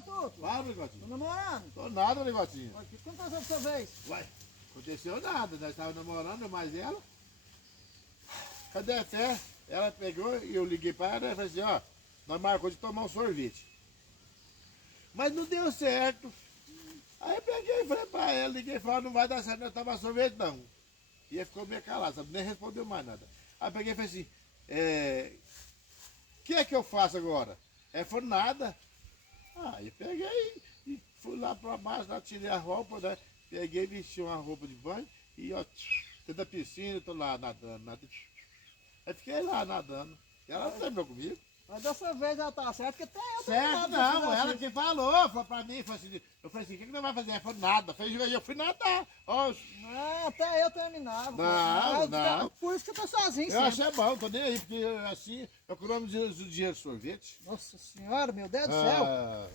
Fala, Tuto. Fala, Tô Ligotinho. namorando. Tô nada, Ligotinho. O que aconteceu dessa vez? Ué, aconteceu nada. Nós estávamos namorando, mas ela... Cadê a Fé? Ela pegou e eu liguei para ela e falei assim, ó, nós marcamos de tomar um sorvete. Mas não deu certo. Aí eu peguei e falei pra ela, liguei e falei, não vai dar certo, nós tomar sorvete não. E ela ficou meio calada, sabe? Nem respondeu mais nada. Aí eu peguei e falei assim, o que é que eu faço agora? Ela falou, nada. Aí eu peguei e fui lá pra baixo, lá tirei a roupa, né? Peguei, vesti uma roupa de banho e ó, dentro da piscina, eu tô lá nadando. Aí fiquei lá nadando. E ela não terminou comigo. Mas dessa vez ela tá certa, porque até eu tô Certo, namorado, não, se ela fizesse que falou pra mim, falou assim, eu falei assim, o que nós vai fazer? Ela falou, nada, eu fui nadar. Ó, isso. Não, até eu terminava. Não. Por isso que eu tô sozinho, eu sempre. achei bom, tô nem aí, porque assim, eu economizo o dinheiro de sorvete. Nossa senhora, meu Deus do céu.